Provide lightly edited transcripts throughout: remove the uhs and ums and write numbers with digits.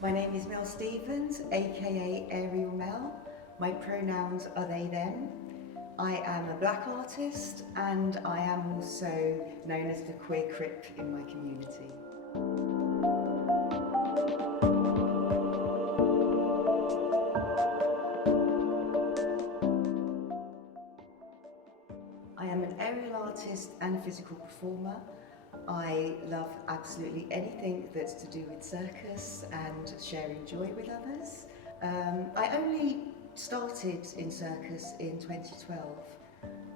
My name is Mel Stevens, a.k.a. Aerial Mel. My pronouns are they, them. I am a black artist and I am also known as the queer crip in my community. I am an aerial artist and a physical performer. I love absolutely anything that's to do with circus and sharing joy with others. I only started in circus in 2012.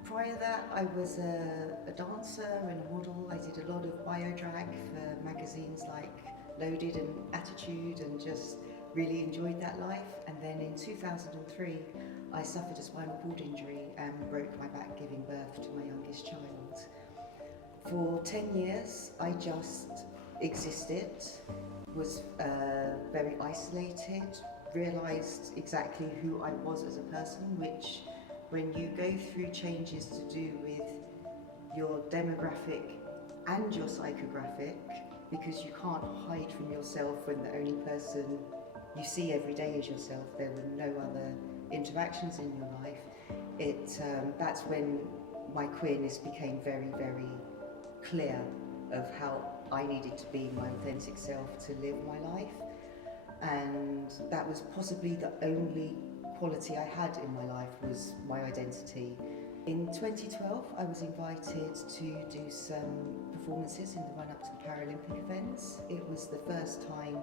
Prior to that, I was a dancer and a model. I did a lot of bio-drag for magazines like Loaded and Attitude, and just really enjoyed that life. And then in 2003, I suffered a spinal cord injury and broke my back giving birth to my youngest child. For 10 years, I just existed, was very isolated, realised exactly who I was as a person, which when you go through changes to do with your demographic and your psychographic, because you can't hide from yourself when the only person you see every day is yourself, there were no other interactions in your life, that's when my queerness became very, very clear of how I needed to be my authentic self to live my life. And that was possibly the only quality I had in my life, was my identity. In 2012, I was invited to do some performances in the run-up to the Paralympic events. It was the first time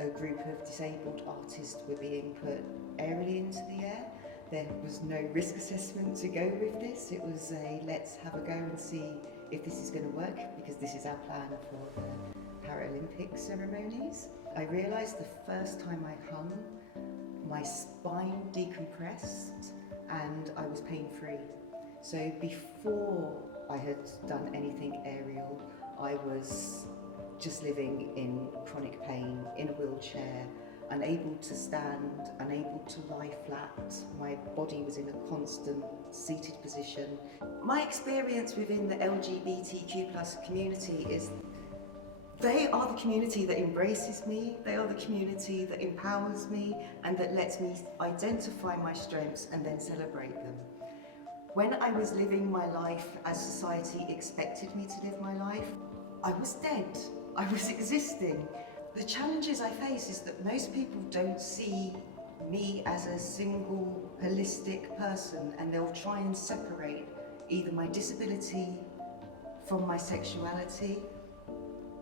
a group of disabled artists were being put aerially into the air. There was no risk assessment to go with this. It was a let's have a go and see if this is going to work, because this is our plan for the Paralympic ceremonies. I realised the first time I hung, my spine decompressed and I was pain-free. So before I had done anything aerial, I was just living in chronic pain, in a wheelchair, unable to stand, unable to lie flat. My body was in a constant seated position. My experience within the LGBTQ+ community is they are the community that embraces me, they are the community that empowers me and that lets me identify my strengths and then celebrate them. When I was living my life as society expected me to live my life, I was dead, I was existing. The challenges I face is that most people don't see me as a single holistic person, and they'll try and separate either my disability from my sexuality,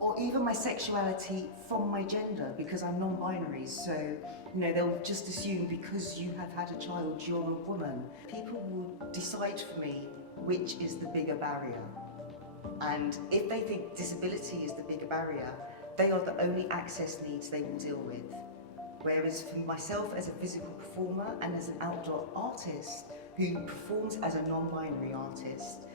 or even my sexuality from my gender, because I'm non-binary. So, they'll just assume because you have had a child, you're a woman. People will decide for me which is the bigger barrier. And if they think disability is the bigger barrier, they are the only access needs they will deal with. Whereas for myself as a physical performer and as an outdoor artist who performs as a non-binary artist,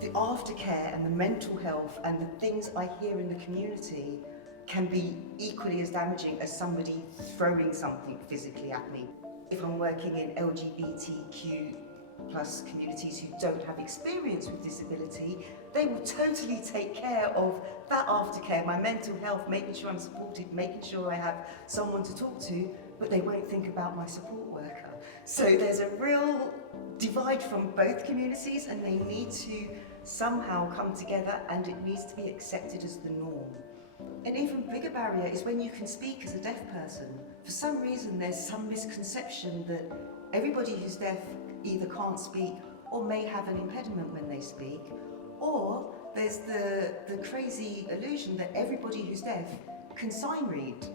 the aftercare and the mental health and the things I hear in the community can be equally as damaging as somebody throwing something physically at me. If I'm working in LGBTQ+ communities who don't have experience with disability, they will totally take care of that aftercare, my mental health, making sure I'm supported, making sure I have someone to talk to, but they won't think about my support worker. So there's a real divide from both communities, and they need to somehow come together, and it needs to be accepted as the norm. An even bigger barrier is when you can speak as a deaf person. For some reason there's some misconception that everybody who's deaf either can't speak or may have an impediment when they speak, or there's the crazy illusion that everybody who's deaf can sign read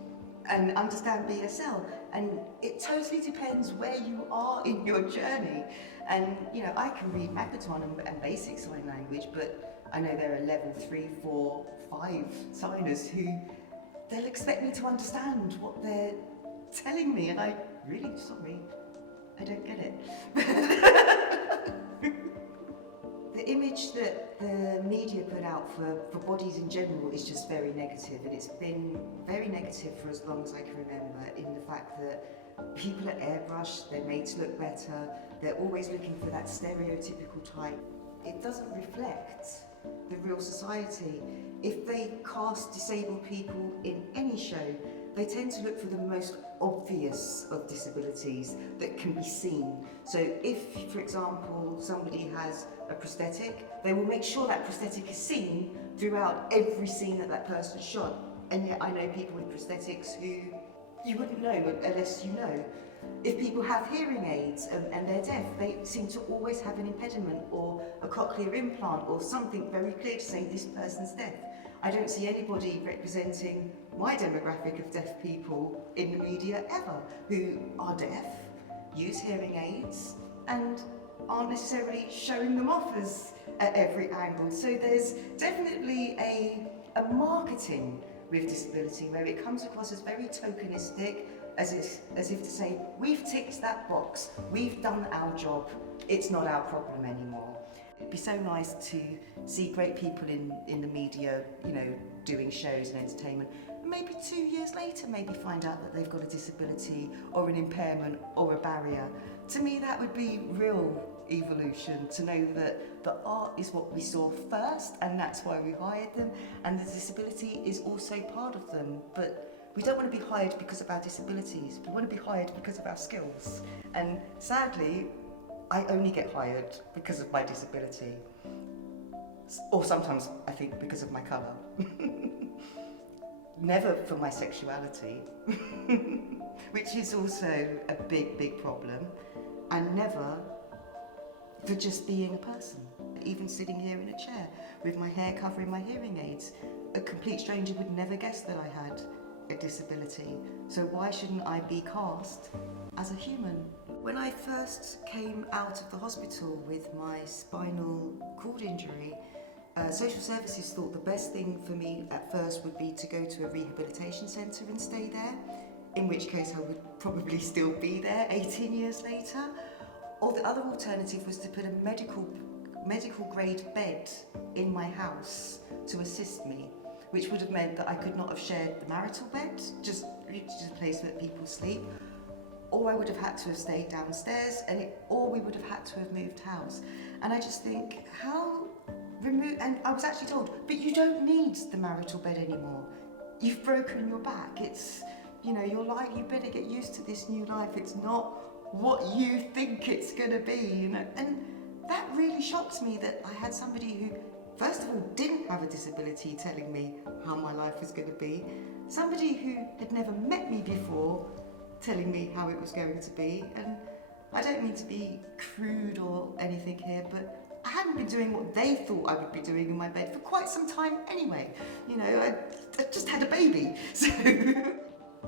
and understand BSL, and it totally depends where you are in your journey. And I can read Makaton and basic sign language, but I know there are level 3, 4, 5 signers who they'll expect me to understand what they're telling me, and I don't get it. The image that the media put out for bodies in general is just very negative, and it's been very negative for as long as I can remember, in the fact that people are airbrushed, they're made to look better, they're always looking for that stereotypical type. It doesn't reflect the real society. If they cast disabled people in any show, they tend to look for the most obvious of disabilities that can be seen. So if, for example, somebody has a prosthetic, they will make sure that prosthetic is seen throughout every scene that that person shot. And yet I know people with prosthetics who you wouldn't know unless you know. If people have hearing aids and they're deaf, they seem to always have an impediment or a cochlear implant or something very clear to say this person's deaf. I don't see anybody representing my demographic of deaf people in the media ever who are deaf, use hearing aids, and aren't necessarily showing them off at every angle. So there's definitely a marketing with disability where it comes across as very tokenistic, as if to say, we've ticked that box, we've done our job, it's not our problem anymore. It'd be so nice to see great people in the media, you know, doing shows and entertainment. Maybe 2 years later, maybe find out that they've got a disability or an impairment or a barrier. To me, that would be real evolution, to know that the art is what we saw first and that's why we hired them, and the disability is also part of them. But we don't want to be hired because of our disabilities, we want to be hired because of our skills. And sadly, I only get hired because of my disability. Or sometimes, I think, because of my colour. Never for my sexuality, which is also a big, big problem. And never for just being a person. Even sitting here in a chair with my hair covering my hearing aids, a complete stranger would never guess that I had a disability. So why shouldn't I be cast as a human? When I first came out of the hospital with my spinal cord injury, social services thought the best thing for me at first would be to go to a rehabilitation centre and stay there, in which case I would probably still be there 18 years later. Or the other alternative was to put a medical grade bed in my house to assist me, which would have meant that I could not have shared the marital bed, just a place where people sleep, or I would have had to have stayed downstairs, or we would have had to have moved house. And I just think, and I was actually told, but you don't need the marital bed anymore. You've broken your back. It's, you know, your life, you better get used to this new life. It's not what you think it's gonna be, you know. And that really shocked me, that I had somebody who, first of all, didn't have a disability telling me how my life was gonna be. Somebody who had never met me before telling me how it was going to be. And I don't mean to be crude or anything here, but I hadn't been doing what they thought I would be doing in my bed for quite some time anyway. You know, I just had a baby. So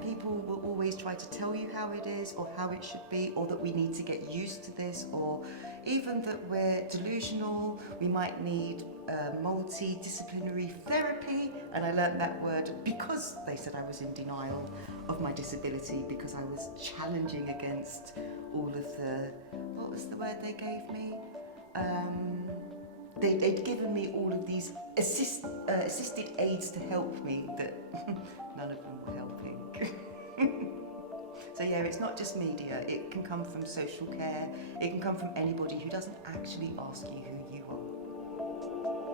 people will always try to tell you how it is or how it should be, or that we need to get used to this, or even that we're delusional, we might need multidisciplinary therapy. And I learned that word because they said I was in denial of my disability, because I was challenging against all of the, what was the word they gave me? They'd given me all of these assisted aids to help me, that none of them were helping. So yeah, it's not just media, it can come from social care, it can come from anybody who doesn't actually ask you who you are.